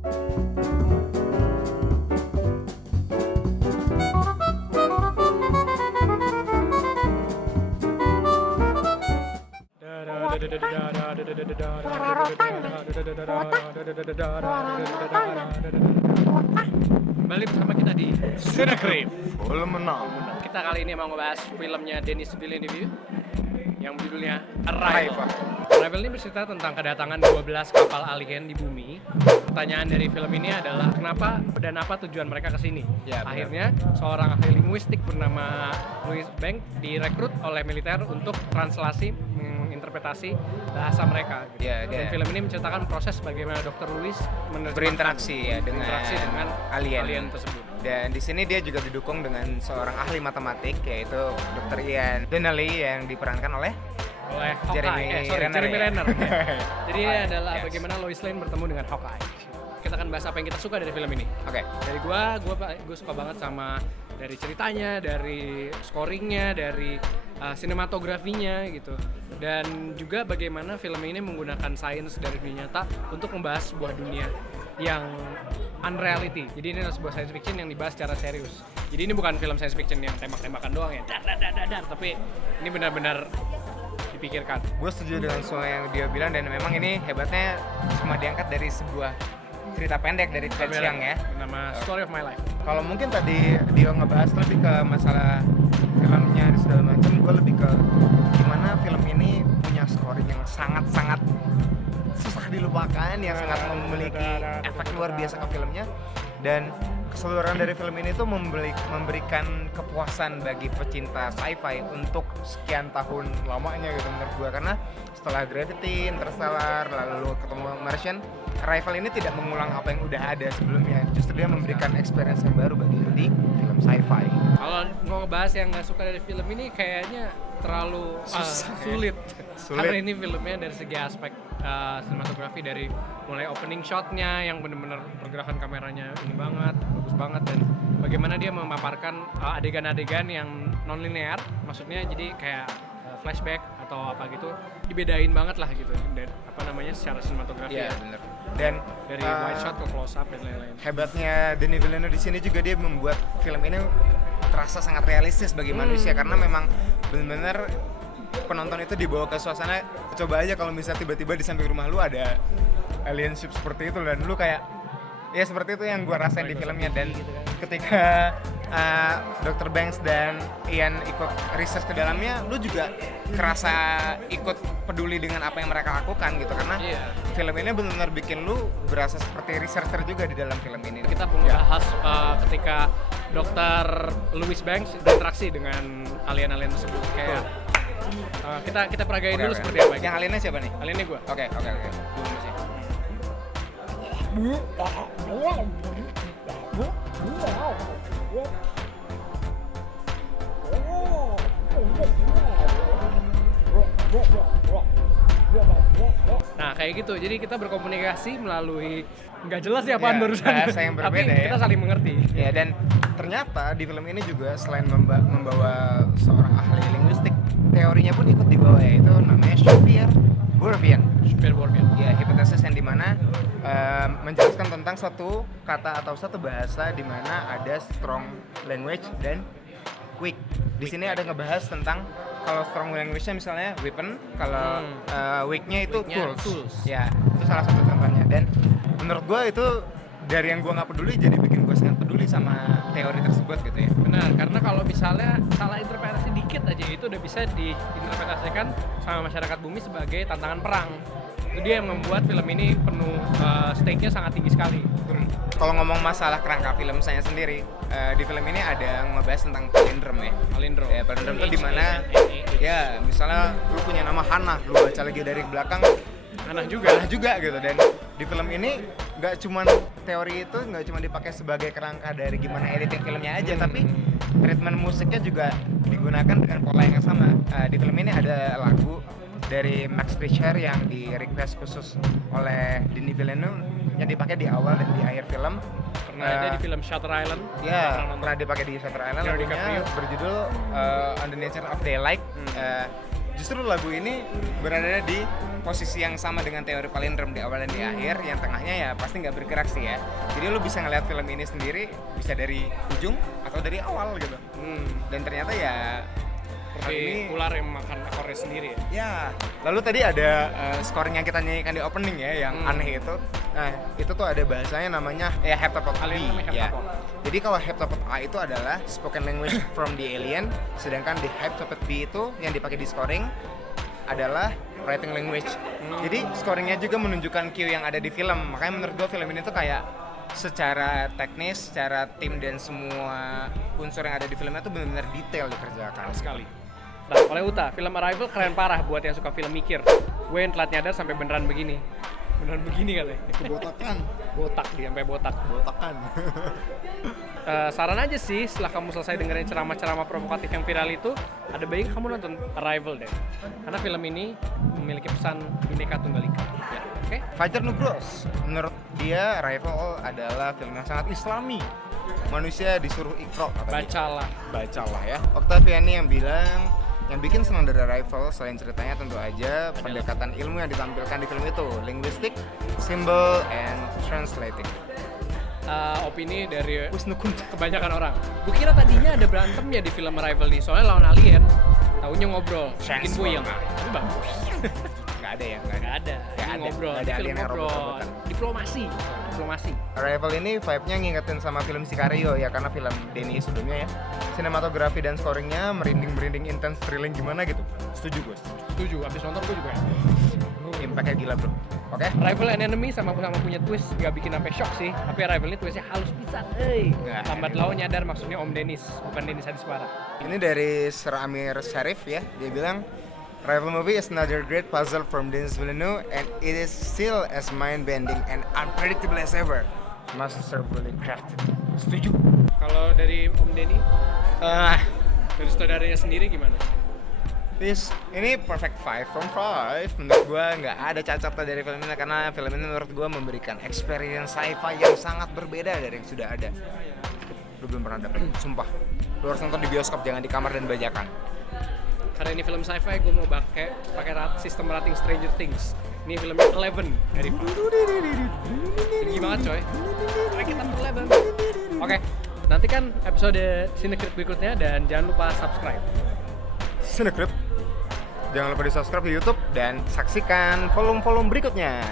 Kembali bersama kita di Cinecrip. Film menang. Kita kali ini mau ngebahas filmnya Denis Villeneuve yang judulnya Arrival. Arrival ini bercerita tentang kedatangan 12 kapal alien di bumi. Pertanyaan dari film ini adalah kenapa dan apa tujuan mereka ke sini. Ya, akhirnya seorang ahli linguistik bernama Louis Banks direkrut oleh militer untuk translasi menginterpretasi bahasa mereka. Ya, dan film ini menceritakan proses bagaimana Dr. Louis berinteraksi ya dengan alien tersebut. Dan di sini dia juga didukung dengan seorang ahli matematik yaitu Dr. Ian Donnelly yang diperankan oleh Jeremy Renner. Jadi ini adalah bagaimana Lois Lane bertemu dengan Hawkeye. Kita akan bahas apa yang kita suka dari film ini. Oke. Dari gue suka banget sama dari ceritanya, dari scoringnya, dari sinematografinya gitu. Dan juga bagaimana film ini menggunakan sains dari dunia nyata untuk membahas sebuah dunia yang unreality. Jadi ini adalah sebuah science fiction yang dibahas secara serius. Jadi ini bukan film science fiction yang tembak-tembakan doang ya, dar, tapi ini benar-benar dipikirkan. Gue setuju dengan semua yang dia bilang dan memang ini hebatnya semua diangkat dari sebuah cerita pendek dari Ted Chiang ya. Nama Story of My Life. Kalau mungkin tadi dia ngebahas lebih ke masalah filmnya dan segala macam, gue lebih ke gimana film ini punya scoring yang sangat-sangat susah dilupakan, yang sangat memiliki efek luar biasa ke filmnya. Dan keseluruhan dari film ini tuh memberikan kepuasan bagi pecinta sci-fi untuk sekian tahun lamanya gitu menurut gue, karena setelah Gravity, Interstellar, lalu ketemu Martian, Arrival ini tidak mengulang apa yang udah ada sebelumnya, justru dia memberikan experience yang baru bagi di film sci-fi. Kalau mau ngebahas yang nggak suka dari film ini kayaknya terlalu sulit. Karena ini filmnya dari segi aspek sinematografi, dari mulai opening shotnya yang benar-benar pergerakan kameranya ini banget, bagus banget, dan bagaimana dia memaparkan adegan-adegan yang non linear, maksudnya jadi kayak flashback atau apa gitu, dibedain banget lah gitu, dan apa namanya secara sinematografi. Iya, bener. Dan dari wide shot ke close up dan lain-lain. Hebatnya Denis Villeneuve di sini juga dia membuat film ini terasa sangat realistis bagi manusia, karena memang benar-benar penonton itu dibawa ke suasana. Coba aja kalau misalnya tiba-tiba di samping rumah lu ada alien ship seperti itu dan lu kayak ya seperti itu yang gua rasain di filmnya. Dan ketika Dr. Banks dan Ian ikut research ke dalamnya, lu juga kerasa ikut peduli dengan apa yang mereka lakukan gitu, karena film ini benar-benar bikin lu berasa seperti researcher juga di dalam film ini. Kita membahas ketika Dr. Louis Banks berinteraksi dengan alien-alien tersebut. Kayak kita peragain dulu seperti apa. Yang aliennya siapa nih? Aliennya gue. Oke. Belum sih. Nah kayak gitu, jadi kita berkomunikasi melalui nggak jelas ya apaan barusan, bahasa yang berbeda. tapi kita saling mengerti. Ya, dan ternyata di film ini juga selain membawa seorang ahli linguistik, teorinya pun ikut dibawa, yaitu namanya Shakespeare-Bourvian. Ya, hipotesis yang dimana menjelaskan tentang suatu kata atau satu bahasa di mana ada strong language dan weak. Di sini ada ngebahas tentang kalau strong language-nya misalnya weapon, kalau weak-nya itu tools. Ya, itu salah satu contohnya. Dan menurut gue itu dari yang gue nggak peduli jadi bikin gue sangat peduli sama teori tersebut gitu ya. Benar, karena kalau misalnya salah interpretasi dikit aja itu udah bisa diinterpretasikan sama masyarakat bumi sebagai tantangan perang. Itu dia yang membuat film ini penuh stake-nya sangat tinggi sekali. Kalau ngomong masalah kerangka film saya sendiri, di film ini ada ngebahas tentang palindrome ya. Palindrome. Ya, palindrome itu dimana ya misalnya lu punya nama Hannah, lu baca lagi dari belakang Hannah juga gitu. Dan di film ini nggak cuman teori itu nggak cuma dipakai sebagai kerangka dari gimana editing filmnya aja, tapi treatment musiknya juga digunakan dengan pola yang sama. Di film ini ada lagu dari Max Richter yang di request khusus oleh Denis Villeneuve yang dipakai di awal dan di akhir film. Pernah ada di film Shutter Island. Ya, pernah dipakai di Shutter Island. Lagunya berjudul On the Nature of Daylight. justru lagu ini berada di posisi yang sama dengan teori palindrom di awal dan di akhir, yang tengahnya ya pasti nggak bergerak sih ya. Jadi lu bisa ngeliat film ini sendiri bisa dari ujung atau dari awal gitu. Dan ternyata ya seperti ular yang makan ekornya sendiri ya. Ya, lalu tadi ada scoring yang kita nyanyikan di opening ya, yang aneh itu. Nah, itu tuh ada bahasanya namanya heptapod B. Ya. Jadi kalau heptapod A itu adalah spoken language from the alien, sedangkan di heptapod B itu yang dipakai di scoring adalah writing language. Jadi scoringnya juga menunjukkan cue yang ada di film. Makanya menurut gue film ini tuh kayak secara teknis, secara tim dan semua unsur yang ada di filmnya tuh benar-benar detail dikerjakan sekali. Nah, oleh Uta, film Arrival keren parah buat yang suka film mikir. Gue yang telat nyadar sampai beneran begini katanya. Kebotakan. Botak dia sampai botak. Botakan. Saran aja sih, setelah kamu selesai dengerin ceramah-ceramah provokatif yang viral itu, ada baiknya kamu nonton Arrival deh. Karena film ini memiliki pesan Bhinneka Tunggal Ika. Ya, oke? Fajar Nugros, menurut dia Arrival adalah film yang sangat islami. Manusia disuruh ikro, bacalah ya. Octaviani yang bilang yang bikin senang dari Arrival selain ceritanya tentu aja pendekatan ilmu yang ditampilkan di film itu, linguistic, symbol, and translating. Opini dari kebanyakan orang. Gue kira tadinya ada berantemnya di film Arrival nih, soalnya lawan alien. Taunya ngobrol, bikin puyeng. Tapi bagus. Nggak ada ya? Nggak ada. Ngobrol. Nggak ada alien yang robot-robotan. Diplomasi. Arrival ini vibe-nya ngingetin sama film Sicario ya, karena film Denny sebelumnya ya. Sinematografi dan scoringnya merinding-merinding, intense, thrilling gimana gitu. Setuju gue. Setuju. Abis nonton gue juga. Impact-nya gila bro. Oke? Arrival and Enemy sama-sama punya twist, nggak bikin sampai shock sih. Tapi Arrival ini twistnya halus pisan. Lambat laun nyadar maksudnya Om Dennis, bukan Dennis Hadiswara. Ini dari Sir Amir Sharif ya. Dia bilang Arrival movie is another great puzzle from Denis Villeneuve and it is still as mind-bending and unpredictable as ever. Masterfully crafted. Setuju. Kalau dari Om Denny, dari saudaranya sendiri gimana? Ini perfect 5 from 5. Menurut gue nggak ada cacatnya dari film ini, karena film ini menurut gue memberikan experience sci-fi yang sangat berbeda dari yang sudah ada. Lu belum pernah dapet, sumpah. Lu harus nonton di bioskop, jangan di kamar dan bajakan. Karena ini film sci-fi, gue mau pakai sistem rating Stranger Things. Ini filmnya 11 dari 5. Tinggi banget coy. Kita 11. Oke, nantikan episode Cinecrip berikutnya dan jangan lupa subscribe. Cinecrip. Jangan lupa di subscribe di YouTube dan saksikan volume-volume berikutnya.